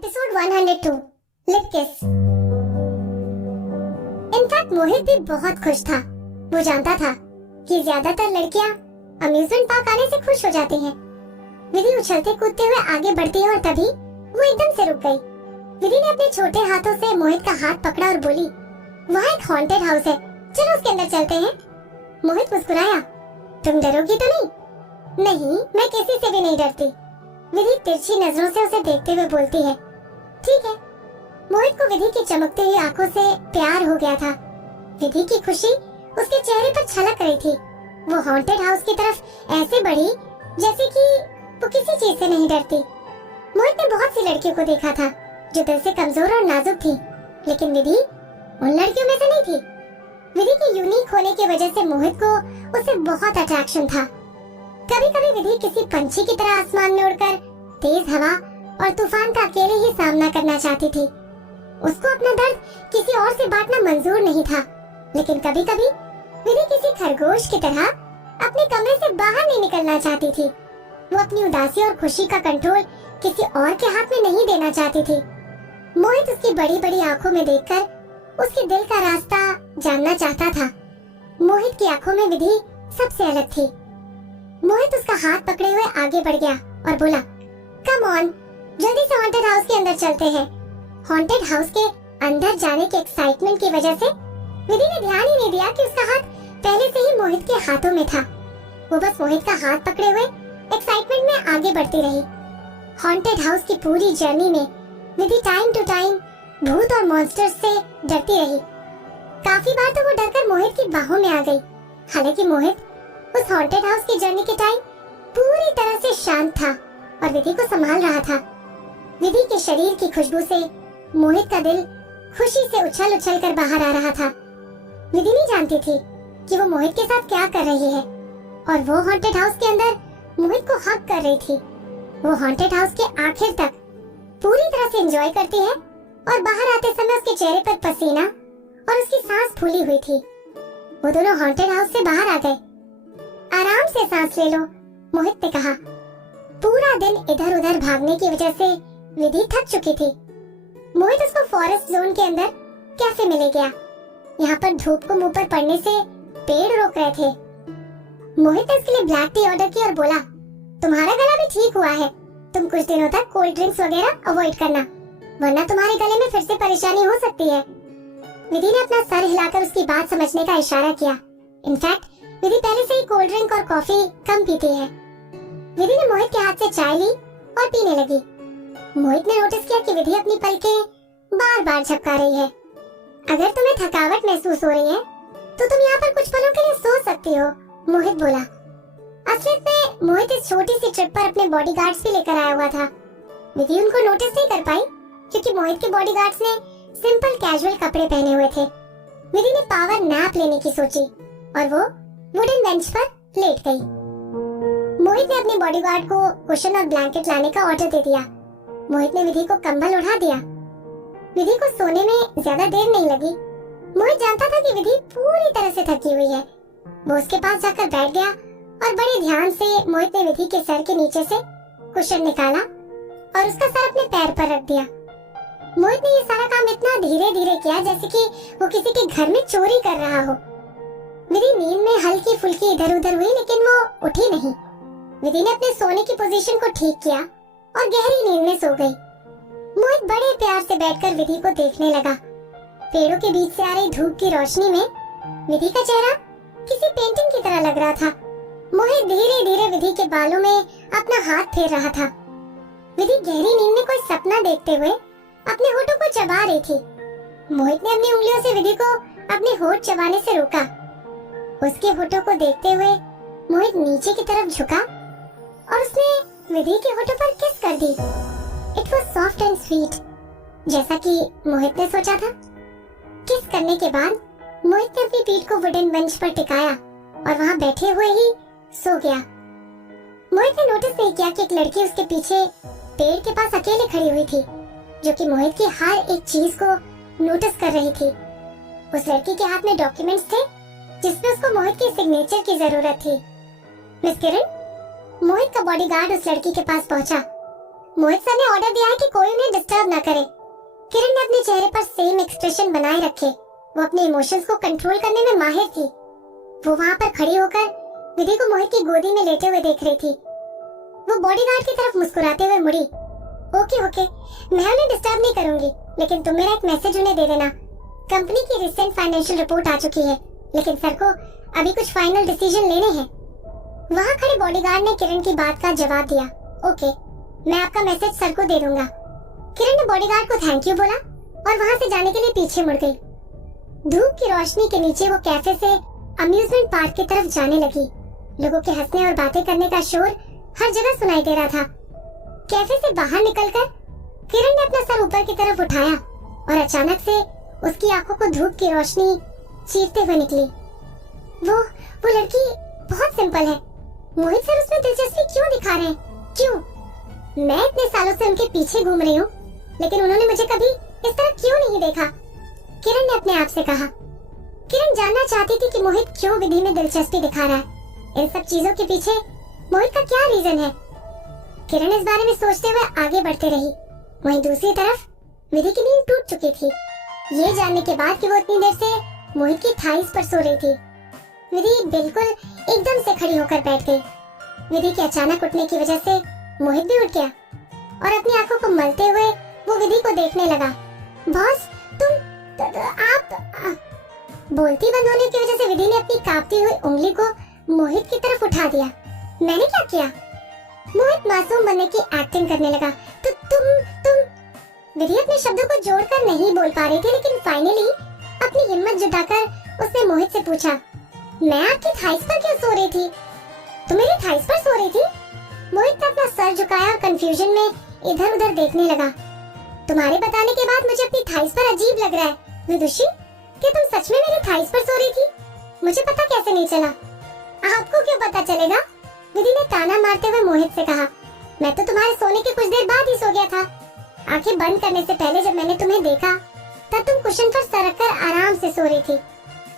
Episode 102 lip किस। In fact मोहित भी बहुत खुश था। वो जानता था कि ज्यादातर लड़कियां अम्यूजमेंट पार्क आने से खुश हो जाती हैं। विधि उछलते कूदते हुए आगे बढ़ती है और तभी वो एकदम से रुक गई। विधि ने अपने छोटे हाथों से मोहित का हाथ पकड़ा और बोली, वहाँ एक हॉन्टेड हाउस है, चलो उसके अंदर चलते हैं। मोहित मुस्कुराया, तुम डरोगी तो नहीं? नहीं, मैं किसी से भी नहीं डरती। विधि तिरछी नजरों से उसे देखते हुए बोलती है, ठीक है। मोहित को विधि की चमकती हुई आंखों से प्यार हो गया था। विधि की खुशी उसके चेहरे पर छलक रही थी। वो हॉन्टेड हाउस की तरफ ऐसे बढ़ी जैसे कि वो किसी चीज से नहीं डरती। मोहित ने बहुत सी लड़कियों को देखा था जो दिल से कमजोर और नाजुक थी, लेकिन विधि उन लड़कियों में से नहीं थी। विधि के यूनिक होने की वजह से मोहित को उससे बहुत अट्रैक्शन था। कभी कभी विधि किसी पंछी की तरह आसमान में उड़कर तेज हवा और तूफान का अकेले ही सामना करना चाहती थी। उसको अपना दर्द किसी और से बांटना मंजूर नहीं था, लेकिन कभी कभी विधि किसी खरगोश की तरह अपने कमरे से बाहर नहीं निकलना चाहती थी। वो अपनी उदासी और खुशी का कंट्रोल किसी और के हाथ में नहीं देना चाहती थी। मोहित उसकी बड़ी बड़ी आंखों में देखकर उसके दिल का रास्ता जानना चाहता था। मोहित की आंखों में विधि सबसे अलग थी। मोहित उसका हाथ पकड़े हुए आगे बढ़ गया और बोला, कम ऑन, जल्दी से हॉन्टेड हाउस के अंदर चलते हैं। हॉन्टेड हाउस के अंदर जाने के एक्साइटमेंट की वजह से विधि ने ध्यान ही नहीं दिया कि उसका हाथ पहले से ही मोहित के हाथों में था। वो बस मोहित का हाथ पकड़े हुए एक्साइटमेंट में आगे बढ़ती रही। हॉन्टेड हाउस की पूरी जर्नी में विधि टाइम टू टाइम भूत और मॉन्स्टर्स से डरती रही। काफी बार तो वो डरकर मोहित की बाहों में आ गई। हालांकि मोहित उस हॉन्टेड हाउस की जर्नी के टाइम पूरी तरह से शांत था और विधि को संभाल रहा था। विधि के शरीर की खुशबू से मोहित का दिल खुशी से उछल उछल कर बाहर आ रहा था। विधि नहीं जानती थी कि वो मोहित के साथ क्या कर रही है और वो हॉन्टेड हाउस के अंदर मोहित को हग कर रही थी। वो हॉन्टेड हाउस के आखिर तक पूरी तरह से एंजॉय करती है और बाहर आते समय उसके चेहरे पर पसीना और उसकी सांस फूली हुई थी। वो दोनों हॉन्टेड हाउस से बाहर आ गए। आराम से सांस ले लो, मोहित ने कहा। पूरा दिन इधर उधर भागने की वजह से विधि थक चुकी थी। मोहित उसको फॉरेस्ट जोन के अंदर कैफे में ले गया। यहाँ पर धूप को मुंह पर पड़ने से पेड़ रोक रहे थे। मोहित ने उसके लिए ब्लैक टी ऑर्डर की और बोला, तुम्हारा गला भी ठीक हुआ है, तुम कुछ दिनों तक कोल्ड ड्रिंक्स वगैरह अवॉइड करना, वरना तुम्हारे गले में फिर से परेशानी हो सकती है। विधि ने अपना सर हिलाकर उसकी बात समझने का इशारा किया। इनफैक्ट विधि पहले से ही कोल्ड ड्रिंक और कॉफी कम पीती है। विधि ने मोहित के हाथ से चाय ली और पीने लगी। मोहित ने नोटिस किया कि विधि अपनी पलकें बार बार झपका रही है। अगर तुम्हें थकावट महसूस हो रही है तो तुम यहाँ पर कुछ पलों के लिए सो सकती हो, मोहित बोला। असलियत में मोहित इस छोटी सी ट्रिप पर अपने बॉडीगार्ड्स भी लेकर आया हुआ था। विधि उनको नोटिस नहीं कर पाई क्योंकि मोहित के बॉडीगार्ड्स ने सिंपल कैजुअल कपड़े पहने हुए थे। विधि ने पावर नैप लेने की सोची और वो वुडन बेंच पर लेट गई। मोहित ने अपने बॉडीगार्ड को कुशन और ब्लैंकेट लाने का ऑर्डर दे दिया। मोहित ने विधि को कंबल उठा दिया। विधि को सोने में ज्यादा देर नहीं लगी। मोहित जानता था कि विधि पूरी तरह से थकी हुई है। वो उसके पास जाकर बैठ गया और बड़े ध्यान से मोहित ने विधि के सर के नीचे से कुशन निकाला और उसका सर अपने पैर पर रख दिया। मोहित ने ये सारा काम इतना धीरे धीरे किया जैसे कि वो किसी के घर में चोरी कर रहा हो। विधि नींद में हल्की फुल्की इधर उधर हुई, लेकिन वो उठी नहीं। विधि ने अपने सोने की पोजीशन को ठीक किया और गहरी नींद में सो गई। मोहित बड़े प्यार से बैठकर विधि को देखने लगा। पेड़ों के बीच से आ रही धूप की रोशनी में विधि का चेहरा किसी पेंटिंग की तरह लग रहा था। मोहित धीरे धीरे विधि के बालों में अपना हाथ फेर रहा था। विधि गहरी नींद में कोई सपना देखते हुए अपने होठों को चबा रही थी। मोहित ने अपनी उंगलियों से विधि को अपने होठ चबाने से रोका। उसके होठों को देखते हुए मोहित नीचे की तरफ झुका और उसने विधि के होठों पर किस कर दी। It was soft and sweet, जैसा कि मोहित ने सोचा था। किस करने के बाद मोहित ने अपनी पीठ को वुडन बेंच पर टिकाया और वहां बैठे हुए ही सो गया। मोहित ने नोटिस नहीं किया कि एक लड़की उसके पीछे पेड़ के पास अकेले खड़ी हुई थी, जो कि मोहित की हर एक चीज को नोटिस कर रही थी। उस लड़की के हाथ में डॉक्यूमेंट्स थे जिसमें उसको मोहित के सिग्नेचर की जरूरत थी। मिस किरण, मोहित का बॉडीगार्ड उस लड़की के पास पहुंचा। मोहित सर ने ऑर्डर दिया है कि कोई उन्हें डिस्टर्ब ना करे। किरण ने अपने चेहरे पर सेम एक्सप्रेशन बनाए रखे। वो अपने इमोशंस को कंट्रोल करने में माहिर थी। वो वहाँ पर खड़ी होकर विधि को मोहित की गोदी में लेटे हुए देख रही थी। वो बॉडीगार्ड की तरफ मुस्कुराते हुए मुड़ी। ओके ओके, मैं उन्हें डिस्टर्ब नहीं करूंगी, लेकिन तुम मेरा एक मैसेज उन्हें दे देना। कंपनी की रिसेंट फाइनेंशियल रिपोर्ट आ चुकी है, लेकिन सर को अभी कुछ फाइनल डिसीजन लेने हैं। वहाँ खड़े बॉडीगार्ड ने किरण की बात का जवाब दिया। ओके, मैं आपका मैसेज सर को दे दूंगा। किरण ने बॉडीगार्ड को थैंक यू बोला और वहाँ से जाने के लिए पीछे मुड़ गई। धूप की रोशनी के नीचे वो कैफे से अम्यूजमेंट पार्क की तरफ जाने लगी। लोगों के हंसने और बातें करने का शोर हर जगह सुनाई दे रहा था। कैफे से बाहर निकलकर किरण ने अपना सर ऊपर की तरफ उठाया और अचानक से उसकी आंखों को धूप की रोशनी चीरते हुए निकली। वो लड़की बहुत सिंपल है। मोहित सर उसमें दिलचस्पी क्यों दिखा रहे हैं? क्यों? मैं इतने सालों से उनके पीछे घूम रही हूँ, लेकिन उन्होंने मुझे कभी इस तरह क्यों नहीं देखा? किरण ने अपने आप से कहा। किरण जानना चाहती थी कि मोहित क्यों विधि में दिलचस्पी दिखा रहा है। इन सब चीजों के पीछे मोहित का क्या रीजन है? किरण इस बारे में सोचते हुए आगे बढ़ते रही। वहीं दूसरी तरफ विधि की नींद टूट चुकी थी, ये जानने के बाद कि वो इतनी देर से मोहित की थाईस पर सो रही थी। विधि बिल्कुल एकदम से खड़ी होकर बैठ गई। विधि के अचानक उठने की वजह से मोहित भी उठ गया और अपनी आंखों को मलते हुए वो विधि को देखने लगा। बॉस, आप बोलती बंद होने की वजह से विधि ने अपनी कांपती हुई उंगली को मोहित की तरफ उठा दिया। मैंने क्या किया? मोहित मासूम बनने की एक्टिंग करने लगा। तो तुम विधि अपने शब्दों को जोड़कर नहीं बोल पा रही थी, लेकिन फाइनली अपनी हिम्मत जुटाकर उसने मोहित से पूछा, मैं आपकी थाइस पर क्यों सो रही थी? तुम मेरी थाइस पर सो रही थी? मोहित ने अपना सर झुकाया और कंफ्यूजन में इधर उधर देखने लगा। तुम्हारे बताने के बाद मुझे अपनी थाइस पर अजीब लग रहा है। विदुषी, क्या तुम सच में मेरी थाइस पर सो रही थी? मुझे पता कैसे नहीं चला? आपको क्यों पता चलेगा? विधि ने ताना मारते हुए मोहित से कहा। मैं तो तुम्हारे सोने के कुछ देर बाद ही सो गया था। आंखें बंद करने से पहले जब मैंने तुम्हें देखा तब तुम कुशन पर सर रखकर आराम से सो रही थी।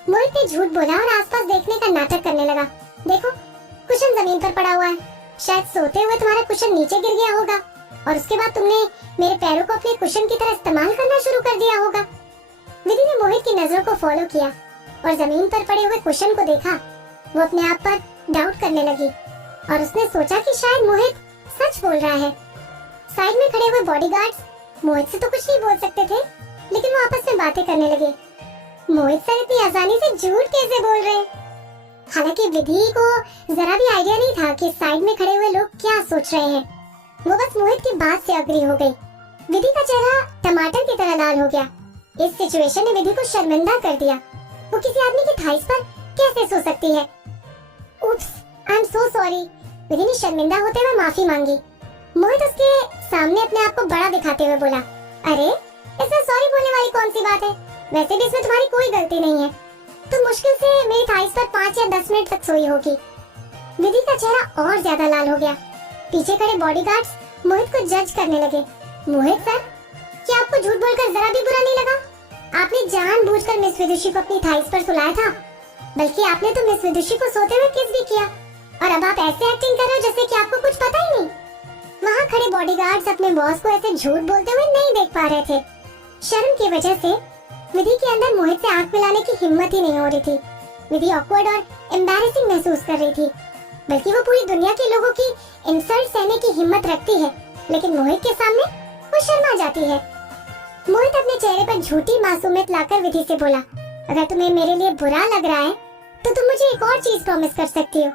मोहित ने झूठ बोला और आसपास देखने का नाटक करने लगा। देखो, कुशन जमीन पर पड़ा हुआ है। शायद सोते हुए तुम्हारा कुशन नीचे गिर गया होगा और उसके बाद तुमने मेरे पैरों को अपने कुशन की तरह इस्तेमाल करना शुरू कर दिया होगा। विधि ने मोहित की नजरों को फॉलो किया और जमीन पर पड़े हुए कुशन को देखा। वो अपने आप पर डाउट करने लगी और उसने सोचा कि शायद मोहित सच बोल रहा है। साइड में खड़े हुए बॉडीगार्ड्स मोहित से तो कुछ नहीं बोल सकते थे, लेकिन वो आपस में बातें करने लगे। मोहित सर इतनी आसानी से झूठ कैसे बोल रहे हैं? हालांकि विधि को जरा भी आइडिया नहीं था कि साइड में खड़े हुए लोग क्या सोच रहे हैं। वो बस मोहित की बात से अग्री हो गई। विधि का चेहरा टमाटर की तरह लाल हो गया। इस सिचुएशन ने विधि को शर्मिंदा कर दिया। वो किसी आदमी की थाइस पर कैसे सो सकती है? उप्स, आई एम सो सॉरी। विधि ने शर्मिंदा होते हुए माफी मांगी। मोहित उसके सामने अपने आप को बड़ा दिखाते हुए बोला, अरे इसमें सॉरी बोलने वाली कौन सी बात है? वैसे भी इसमें तुम्हारी कोई गलती नहीं है। तुम मुश्किल से मेरी थाइस पर 5 या 10 मिनट तक सोई होगी। विधि का चेहरा और ज्यादा लाल हो गया। पीछे खड़े बॉडीगार्ड्स मोहित को जज करने लगे। मोहित सर, क्या आपको झूठ बोलकर जरा भी बुरा नहीं लगा? आपने जानबूझकर मिस विदुषी को अपनी थाइस पर सुलाया था, बल्कि आपने तो मिस विदुषी को सोते हुए किस भी किया, और अब आप ऐसे एक्टिंग कर रहे हो जैसे कि आपको कुछ पता ही नहीं। वहाँ खड़े बॉडीगार्ड्स अपने बॉस को ऐसे झूठ बोलते हुए नहीं देख पा रहे थे। शर्म की वजह से विधि के अंदर मोहित से आंख मिलाने की हिम्मत ही नहीं हो रही थी। विधि ऑकवर्ड और एम्बैरेसिंग महसूस कर रही थी, बल्कि वो पूरी दुनिया के लोगों की इंसल्ट सहने की हिम्मत रखती है, लेकिन मोहित के सामने वो शर्मा जाती है। मोहित अपने चेहरे पर झूठी मासूमियत लाकर विधि से बोला, अगर तुम्हें मेरे लिए बुरा लग रहा है तो तुम मुझे एक और चीज प्रॉमिस कर सकती हो।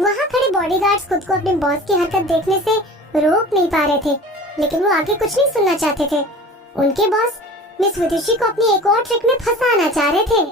वहाँ खड़े बॉडीगार्ड्स खुद को अपने बॉस की हरकत देखने से रोक नहीं पा रहे थे, लेकिन वो आगे कुछ नहीं सुनना चाहते थे। उनके बॉस मिस विदुषी को अपनी एक और ट्रिक में फंसाना चाह रहे थे।